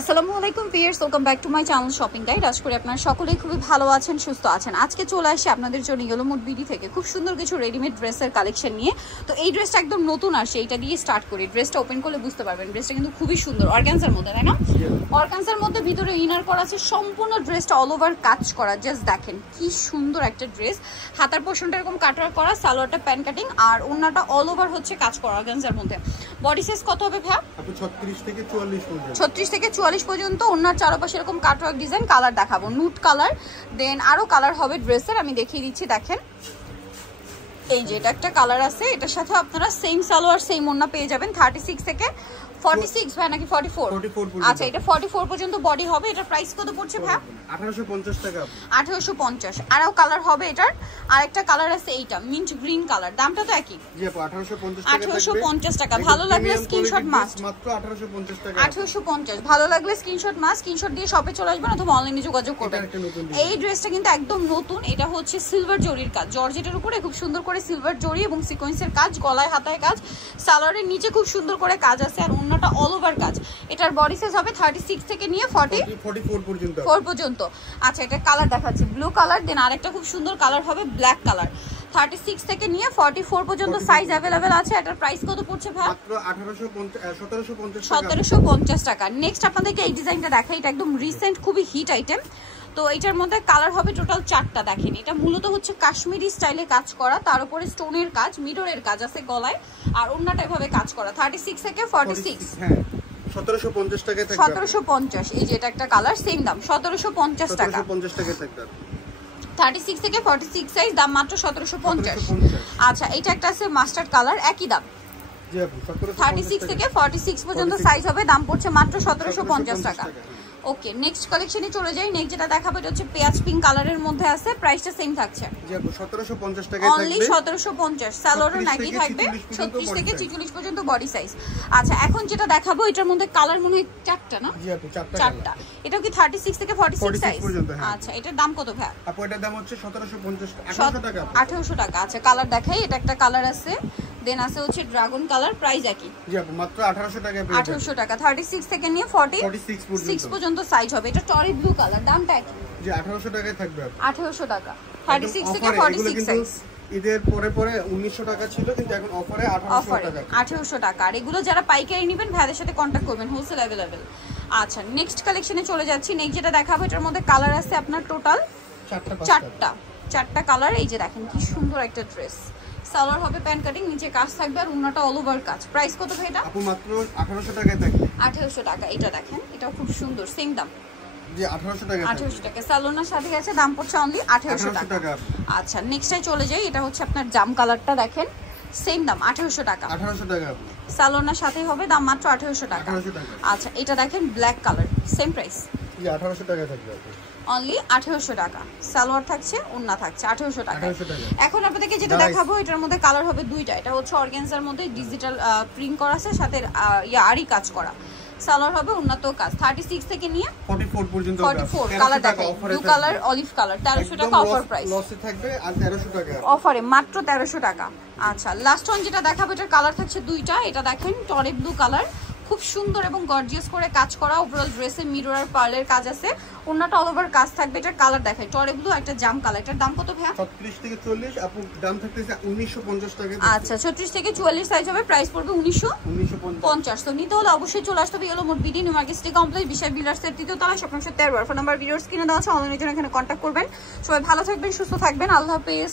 আসসালামু আলাইকুম viewers, welcome back to my channel shopping guide. আশা করি আপনারা সকলেই খুবই ভালো আছেন, সুস্থ আছেন। আজকে চলে আসি আপনাদের জন্য ইয়েলো মুড বিডি থেকে খুব সুন্দর কিছু রেডিমেড ড্রেসের কালেকশন নিয়ে। তো এই ড্রেসটা একদম নতুন আসছে, এইটা দিয়ে স্টার্ট করি। ড্রেসটা ওপেন করলে বুঝতে পারবেন ড্রেসটা কিন্তু খুবই সুন্দর, অর্গানজার মধ্যে, তাই না? অর্গানজার মধ্যে ভিতরে ইনার করা আছে, সম্পূর্ণ ড্রেসটা অল ওভার কাজ করা। জাস্ট দেখেন কি সুন্দর একটা ড্রেস। হাতার পোর্শনটা এরকম কাটওয়ার্ক করা, সালোয়ারটা প্যান কাটিং, আর ওন্নাটা অল ওভার হচ্ছে কাজ করা অর্গানজার মধ্যে। বডি সাইজ কত হবে ভাই? 36 থেকে 44 পর্যন্ত। 36 থেকে 44 পর্যন্ত। ওনার চারপাশে এরকম কাটওয়ার্ক ডিজাইন। কালার দেখাবো, নুট কালার, দেন আরো কালার হবে ড্রেসের, আমি দেখিয়ে দিচ্ছি। দেখেন এই যে এটা একটা কালার আছে, এটার সাথে আপনারা সেম সালোয়ার সেম ওন্না পেয়ে যাবেন। 36 থেকে 46 ভাই নাকি 44? আচ্ছা, এটা 44 পর্যন্ত বডি হবে। এটার প্রাইস কত পড়ছে ভাই? 1850 টাকা। 1850। আরও কালার হবে এটার। আরেকটা কালার আছে এইটা মিন্ট গ্রিন কালার, দামটা তো একই। জি আপু, 1850 টাকা। 1850 টাকা। ভালো লাগলে স্ক্রিনশট মাস্ট। মাত্র 1850 টাকা। 1850। ভালো লাগলে স্ক্রিনশট মাস্ট, স্ক্রিনশট দিয়ে শপে চলে আসবেন অথবা অনলাইনে যোগাযোগ করবেন। এই ড্রেসটা কিন্তু একদম নতুন। এটা হচ্ছে সিলভার জরির কাজ, জর্জেটের উপরে খুব সুন্দর করে সিলভার জরি এবং সিকোয়েন্সের কাজ, গলায় হাতায় কাজ, সালোয়ারের নিচে খুব সুন্দর করে কাজ আছে, আর ওন্নাটা অল ওভার কাজ। এটার বডি সাইজ হবে 36 থেকে নিয়ে 44 পর্যন্ত। আচ্ছা, এটা কালার দেখাচ্ছি, ব্লু কালার, দেন আরেকটা খুব সুন্দর কালার হবে ব্ল্যাক কালার। 36 থেকে নিয়ে 44 পর্যন্ত সাইজ অ্যাভেলেবেল আছে। এটার প্রাইস কত পড়ছে ভাই? মাত্র 1750 টাকা। নেক্সট আপনাদেরকে এই ডিজাইনটা দেখাই, এটা একদম রিসেন্ট খুবই হিট আইটেম। তো এটার মধ্যে কালার হবে টোটাল 4টা। দেখেন এটা মূলত হচ্ছে কাশ্মীরি স্টাইলে কাজ করা, তার উপরে স্টোনের কাজ, মিররের কাজ আছে গলায়, আর ওন্নাটা এভাবে কাজ করা। 36 থেকে 46। হ্যাঁ 1750 টাকায় থাকবে। 1750। এই যে এটা একটা কালার, সেম দাম 1750 টাকা। 1750 টাকায় থাকবে। 36 থেকে 46 সাইজ, দাম মাত্র 1750। আচ্ছা, এটা একটা আছে মাস্টার্ড কালার, একই দাম। জি আপু, 36 থেকে 46 পর্যন্ত সাইজ হবে, দাম পড়ছে মাত্র 1750 টাকা। ওকে, নেক্সট কালেকশনে চলে যাই। নেক্সট যেটা দেখাবো এটা হচ্ছে পেঁয়াজ পিঙ্ক কালারের মধ্যে আছে, প্রাইসটা সেম থাকছে। জি আপু, 1750 টাকায় থাকবে। অনলি 1750। সালোয়ারও নাকি থাকবে 36 থেকে 46 পর্যন্ত বডি সাইজ। আচ্ছা, এখন যেটা দেখাবো এটার মধ্যে কালার মনে হয় 4টা না? জি আপু, 4টা। এটা কি 36 থেকে 46 সাইজ? হ্যাঁ। আচ্ছা, এটার দাম কত ভাই? আপু এটার দাম হচ্ছে 1750 1800 টাকা। 1800 টাকা। আচ্ছা, কালার দেখাই, এটা একটা কালার আছে, দেন আছে হচ্ছে ড্রাগন কালার, প্রাইস একই। জি আপু, মাত্র 1800 টাকায় পেয়ে যাবেন। 1800 টাকা। 36 থেকে নিয়ে 46 পর্যন্ত সাইজ হবে। এটা টরি ব্লু কালার, দামটা একই। জি 1800 টাকায় থাকবে আপু। 1800 টাকা। 36 থেকে 46 সাইজ। ঈদের পরে 1900 টাকা ছিল, কিন্তু এখন অফারে 1800 টাকা। 1800 টাকা। আর এগুলো যারা পাইকারি নেবেন ভাইদের সাথে কন্টাক্ট করবেন, হোলসেল अवेलेबल। আচ্ছা, নেক্সট কালেকশনে চলে যাচ্ছি। নেক্সট যেটা দেখাবো এটার মধ্যে কালার আছে আপনার টোটাল 4টা কালার। এই যে দেখেন কি সুন্দর একটা ড্রেস। সালোয়ার হবে প্যান কাটিং, নিচে কাজ থাকবে, আর ওন্নাটা অল ওভার কাজ। প্রাইস কত ভাই এটা? আপু মাত্র 1800 টাকায় থাকবে। 1800 টাকা। এটা দেখেন, এটাও খুব সুন্দর, সেম দাম। জি 1800 টাকা। 1800 টাকা। সালোনার সাথে আছে, দাম পড়ছে অনলি 1800 টাকা। আচ্ছা, নেক্সটে চলে যাই। এটা হচ্ছে আপনার জাম কালারটা, দেখেন সেম দাম 1800 টাকা। 1800 টাকা। সালোনার সাথে হবে, দাম মাত্র 1800 টাকা। আচ্ছা, এটা দেখেন ব্ল্যাক কালার, সেম প্রাইস। জি 1800 টাকা থাকবে অনলি 1800 টাকা। সালোয়ার থাকছে, ওন্না থাকছে 1800 টাকা। এখন আপনাদেরকে যেটা দেখাবো এটার মধ্যে কালার হবে 2টা। এটা হচ্ছে অর্গানজার মধ্যে ডিজিটাল প্রিন্ট করা আছে, সাথে আরি কাজ করা। সালোয়ার হবে, উন্নত কাজ। 36 থেকে নিয়ে 44 পর্যন্ত। 44 কালার দেখেন, ব্লু কালার, অলিভ কালার। 1300 টাকা অফার প্রাইস। লসে থাকবে আর 1300 টাকা অফারে, মাত্র 1300 টাকা। আচ্ছা, লাস্ট ওয়ান যেটা দেখাবো এটার কালার থাকছে 2টা। এটা দেখেন টরে ব্লু কালার, খুব সুন্দর এবং গর্জিয়াস করে কাজ করা। ওভারঅল ড্রেসে মিরর আর পার্লের কাজ আছে, ওন্নাটা অল ওভার কাজ থাকবে। এটার কালার দেখাই, টরে ব্লু, একটা জাম কালার। এটার দাম কত ভাই? 36 থেকে 40 আপু, দাম থাকতেছে 1950 টাকা। আচ্ছা, 36 থেকে 44 সাইজ হবে, প্রাইস পড়বে 1950। তো নিতে হলে অবশ্যই চলে আসতে হবে Yellow Mood BD, New Market City Complex, বিশাল বিল্ডার্সের 3য় তলায়, shop number 13। Phone number videos কিনে দেওয়া আছে, অনলাইনে জন্য এখানে কন্ট্যাক্ট করবেন। সবাই ভালো থাকবেন, সুস্থ থাকবেন, আল্লাহ হাফেজ।